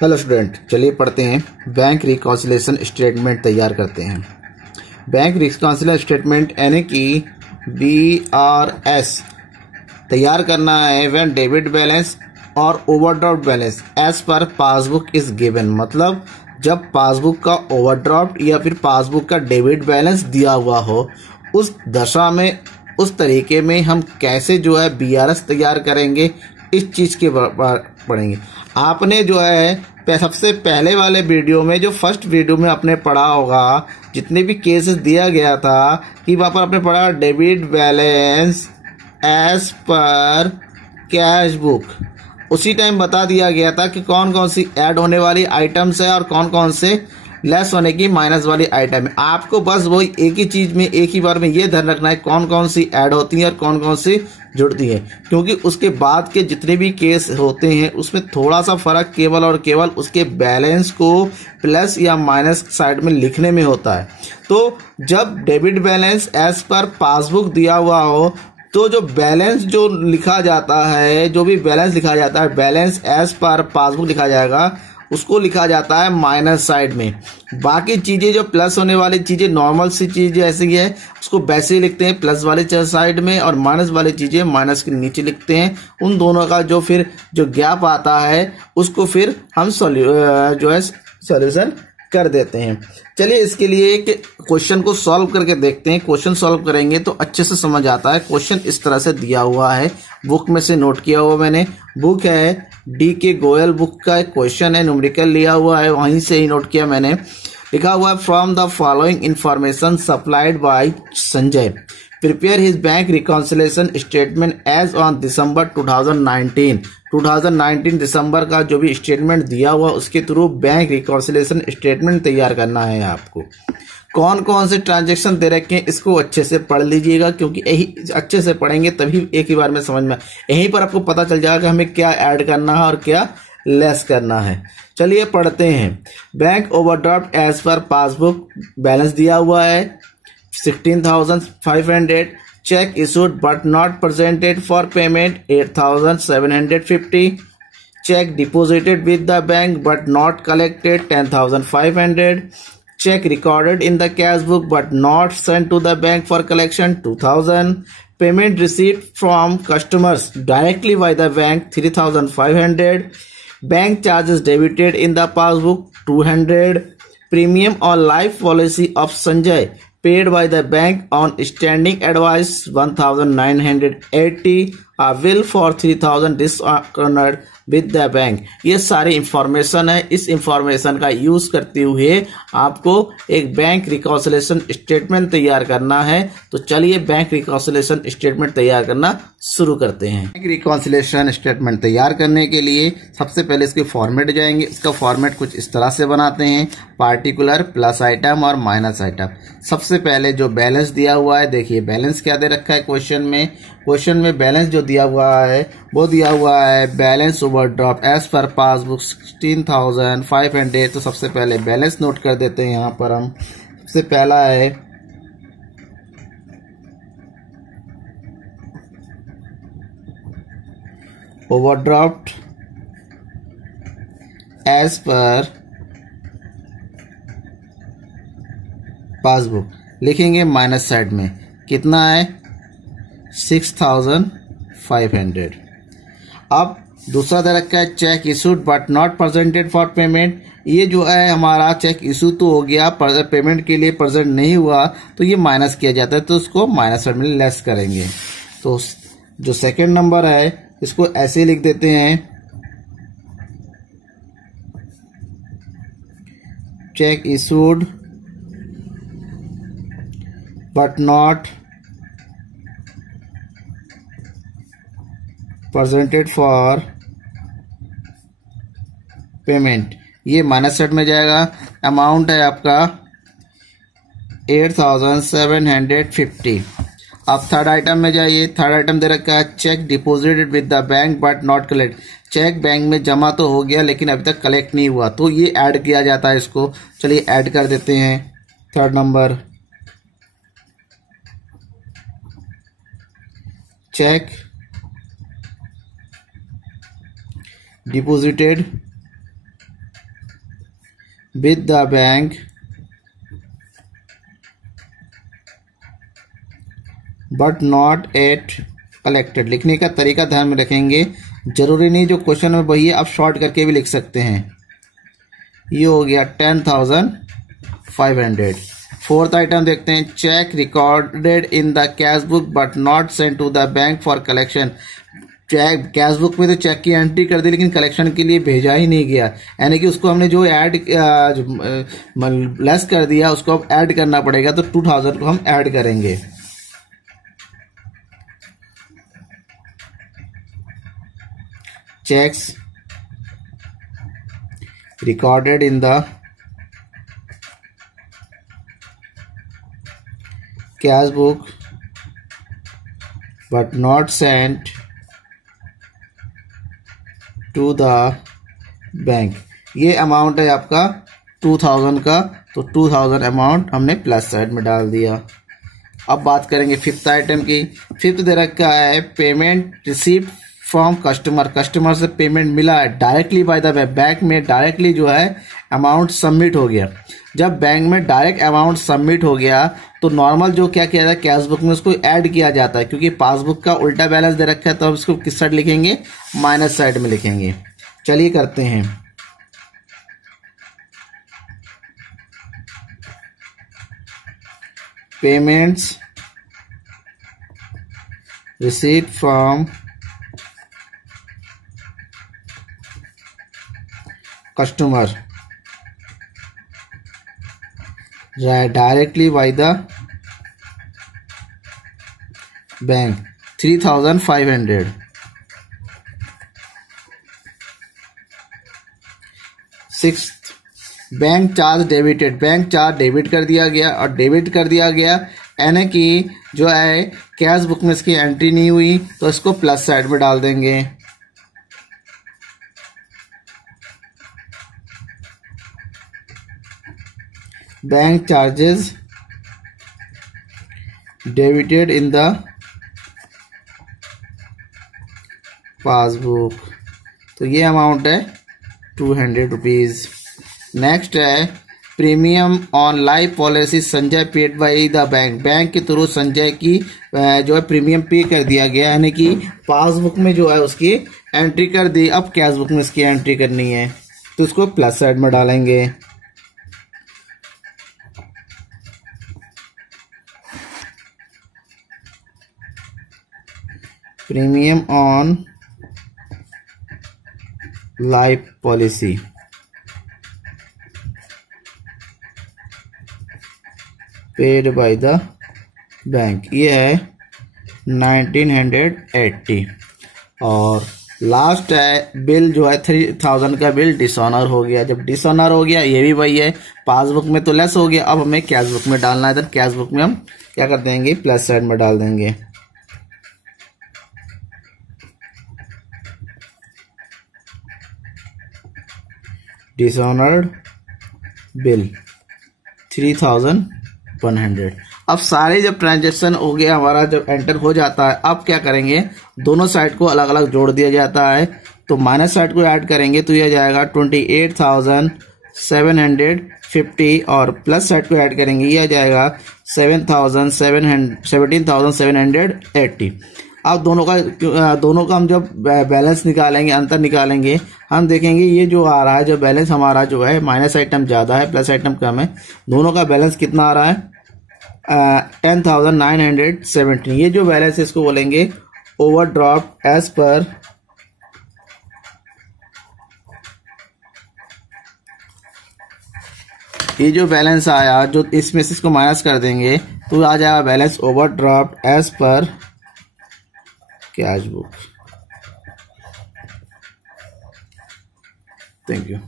Hello student, चलिए पढ़ते हैं। बैंक रिकॉन्सिलेशन स्टेटमेंट तैयार करते हैं। बैंक रिकॉन्सिलेशन स्टेटमेंट यानी कि BRS तैयार करना है व्हेन डेबिट बैलेंस और overdraft balance as per passbook is given. मतलब जब पासबुक का ओवरड्राफ्ट या फिर पासबुक का डेबिट बैलेंस दिया हुआ हो, उस दशा में उस तरीके में हम कैसे जो है BRS तैयार करेंगे, इस चीज़ के पढ़ेंगे। आपने जो है सबसे पहले वाले वीडियो में, जो फर्स्ट वीडियो में आपने पढ़ा होगा, जितने भी केसेस दिया गया था कि वहाँ पर आपने पढ़ा debit balance as per cash book, उसी टाइम बता दिया गया था कि कौन कौन सी ऐड होने वाली आइटम्स है और कौन कौन से लेस होने की माइनस वाली आइटम है। आपको बस वही एक ही चीज में एक ही बार में ये ध्यान रखना है कौन कौन सी ऐड होती है और कौन कौन सी जुड़ती है, क्योंकि उसके बाद के जितने भी केस होते हैं उसमें थोड़ा सा फर्क केवल और केवल उसके बैलेंस को प्लस या माइनस साइड में लिखने में होता है। तो जब debit balance as per passbook दिया हुआ हो, तो जो बैलेंस जो लिखा जाता है, जो भी बैलेंस लिखा जाता है, बैलेंस एज पर पासबुक लिखा जाएगा, उसको लिखा जाता है माइनस साइड में। बाकी चीजें जो प्लस होने वाली चीजें, नॉर्मल सी चीज ऐसी है, उसको वैसे ही लिखते हैं प्लस वाले साइड में, और माइनस वाली चीजें माइनस के नीचे लिखते हैं। उन दोनों का जो फिर जो गैप आता है उसको फिर हम जो है सॉल्यूशन कर देते हैं। चलिए इसके लिए एक क्वेश्चन को सॉल्व करके देखते हैं। क्वेश्चन सॉल्व करेंगे तो अच्छे से समझ आता है। क्वेश्चन इस तरह से दिया हुआ है, बुक में से नोट किया हुआ मैंने। बुक है DK गोयल बुक का एक क्वेश्चन है, न्यूमेरिकल लिया हुआ है, वहीं से ही नोट किया मैंने। लिखा हुआ है from the following information supplied by Sanjay prepare his bank reconciliation statement as on December 2019 दिसंबर का जो भी स्टेटमेंट दिया हुआ उसके थ्रू बैंक रिकॉन्सिलेशन स्टेटमेंट तैयार करना है आपको। कौन कौन से ट्रांजैक्शन दे रखे हैं इसको अच्छे से पढ़ लीजिएगा, क्योंकि यही अच्छे से पढ़ेंगे तभी एक ही बार में समझ में, यहीं पर आपको पता चल जाएगा कि हमें क्या ऐड करना है और क्या लेस करना है। चलिए पढ़ते हैं। Bank overdraft as per passbook balance दिया हुआ है 16,500, check issued but not presented for payment 8,750, check deposited with the bank but not collected 10,500, check recorded in the cash book but not sent to the bank for collection 2,000, payment received from customers directly by the bank 3,500, bank charges debited in the passbook 200, premium on life policy of Sanjay paid by the bank on standing advice 1,980, a bill for 3,000 dishonored with the bank. ये सारी information है। इस information का use करते हुए आपको एक bank reconciliation statement तैयार करना है। तो चलिए बैंक रिकॉन्सिलेशन स्टेटमेंट तैयार करना शुरू करते हैं। बैंक रिकॉन्सिलेशन स्टेटमेंट तैयार करने के लिए सबसे पहले इसके फॉर्मेट जाएंगे। इसका फॉर्मेट कुछ इस तरह से बनाते हैं, पार्टिकुलर, प्लस आइटम और माइनस आइटम। सबसे पहले जो बैलेंस दिया हुआ है, देखिए बैलेंस क्या दे रखा है क्वेश्चन में। क्वेश्चन में बैलेंस जो दिया हुआ है वो दिया हुआ है balance overdraft as per passbook 16,500। तो सबसे पहले बैलेंस नोट कर देते हैं। यहाँ पर हम सबसे पहला है ओवरड्राफ्ट एज पर पासबुक, लिखेंगे माइनस साइड में कितना है 6,500। अब दूसरा दे रखा है check issued but not presented for payment. ये जो है हमारा चेक इशू तो हो गया, पेमेंट के लिए प्रेजेंट नहीं हुआ, तो ये माइनस किया जाता है, तो उसको माइनस साइड में लेस करेंगे। तो जो सेकंड नंबर है इसको ऐसे लिख देते हैं, check issued but not presented for payment, ये माइनस साइड में जाएगा। अमाउंट है आपका 8,750। अब थर्ड आइटम में जाइए। थर्ड आइटम दे रखा है check deposited with the bank but not collect. Cheque bank में जमा तो हो गया लेकिन अभी तक कलेक्ट नहीं हुआ, तो ये ऐड किया जाता है इसको। चलिए ऐड कर देते हैं। Third number check deposited with the bank but not at collected. लिखने का तरीका ध्यान में रखेंगे, जरूरी नहीं जो क्वेश्चन में वही है, आप शॉर्ट करके भी लिख सकते हैं। ये हो गया 10,500। फोर्थ आइटम देखते हैं, cheque recorded in the cash book but not sent to the bank for collection. Cheque cash book में तो चेक की एंट्री कर दी लेकिन कलेक्शन के लिए भेजा ही नहीं गया, यानी कि उसको हमने जो ऐड लेस कर दिया उसको अब ऐड करना पड़ेगा, तो 2000 को हम ऐड करेंगे। checks recorded in the cash book but not sent to the bank. ये अमाउंट है आपका 2000 का, तो 2000 अमाउंट हमने प्लस साइड में डाल दिया। अब बात करेंगे फिफ्थ आइटम की। फिफ्थ दे रखा है payment received from customer. Customer से पेमेंट मिला है डायरेक्टली बाय द बैंक में, डायरेक्टली जो है अमाउंट सबमिट हो गया। जब बैंक में डायरेक्ट अमाउंट सबमिट हो गया तो नॉर्मल जो क्या किया जाता है कैश बुक में उसको ऐड किया जाता है, क्योंकि पासबुक का उल्टा बैलेंस दे रखा है तो अब इसको किस साइड लिखेंगे, माइनस साइड में लिखेंगे। चलिए करते हैं। Payments received from customer directly by the bank 3,500। Sixth, bank charge debited. Bank charge debit कर दिया गया, और डेबिट कर दिया गया यानी कि जो है कैश बुक में इसकी एंट्री नहीं हुई तो इसको प्लस साइड में डाल देंगे। Bank charges debited in the passbook, तो ये अमाउंट है 200 रुपीज। नेक्स्ट है premium on life policy Sanjay paid by the bank. Bank के थ्रू संजय की जो है प्रीमियम पे कर दिया गया, यानी कि पासबुक में जो है उसकी एंट्री कर दी, अब कैश बुक में इसकी एंट्री करनी है तो उसको प्लस साइड में डालेंगे। Premium on life policy paid by the bank, ये है 1980। और लास्ट है बिल जो है 3000 का बिल डिसऑनर हो गया। जब डिसऑनर हो गया ये भी वही है, पासबुक में तो लेस हो गया, अब हमें कैश बुक में डालना है, तो कैश बुक में हम क्या कर देंगे, प्लस साइड में डाल देंगे। Dishonoured bill 3100। अब सारे जब ट्रांजेक्शन हो गया हमारा, जब एंटर हो जाता है, अब क्या करेंगे, दोनों साइड को अलग अलग जोड़ दिया जाता है, तो माइनस साइड को ऐड करेंगे तो यह जाएगा 28,750, और प्लस साइड को ऐड करेंगे यह जाएगा 17,780। अब दोनों का हम जब बैलेंस निकालेंगे, अंतर निकालेंगे, हम देखेंगे ये जो आ रहा है, जो बैलेंस हमारा जो है माइनस आइटम ज्यादा है, प्लस आइटम कम है, दोनों का बैलेंस कितना आ रहा है, 10,970। ये जो बैलेंस है इसको बोलेंगे ओवरड्राफ्ट एज पर ये जो बैलेंस आया, जो इसमें से इसको माइनस कर देंगे तो आ जाएगा balance overdraft as per cash book. Thank you.